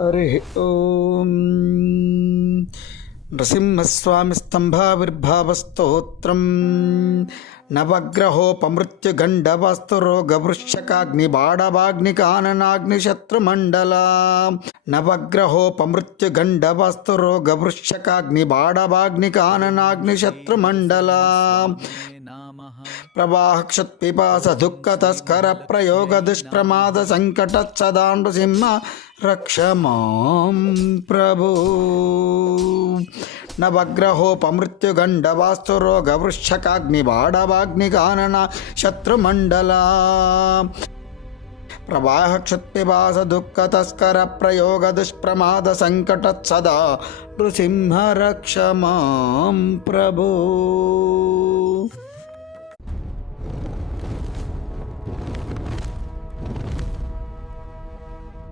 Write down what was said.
హరి ఓం. నృసింహస్వామి స్తంభావిర్భావస్తోత్రం. నవగ్రహోపమృత్యుగండవస్తురోగవృశ్చకాగ్నిబాడవాగ్నికాననాగ్నిశత్రుమండలా. నవగ్రహోపమృత్యుగండవస్తురోగవృశ్చకాగ్నిబాడవాగ్నికాననాగ్నిశత్రుమండలా. ప్రవాహక్షత్పిపాస దుఃఖతస్కర ప్రయోగ దుష్ప్రమాద సంకట సదా నృసింహ రక్ష మాం ప్రభో. నవగ్రహోపమృత్యుగండవాస్తురోగవృశ్చకాగ్నిబాడవాగ్నికానన శత్రుమండలా. ప్రవాహక్షత్పిపాస దుఃఖతస్కర ప్రయోగ దుష్ప్రమాద సంకట సదా నృసింహ రక్ష మాం ప్రభో. నవగ్రహోపమృత్యుగండవాస్తురోగవృశ్చకాగ్నిబాడవాగ్నికానన శత్రుమండలా. ప్రవాహక్షత్పిపాస దుఃఖతస్కర ప్రయోగ దుష్ప్రమాద సంకట సదా నృసింహ రక్ష మాం ప్రభో.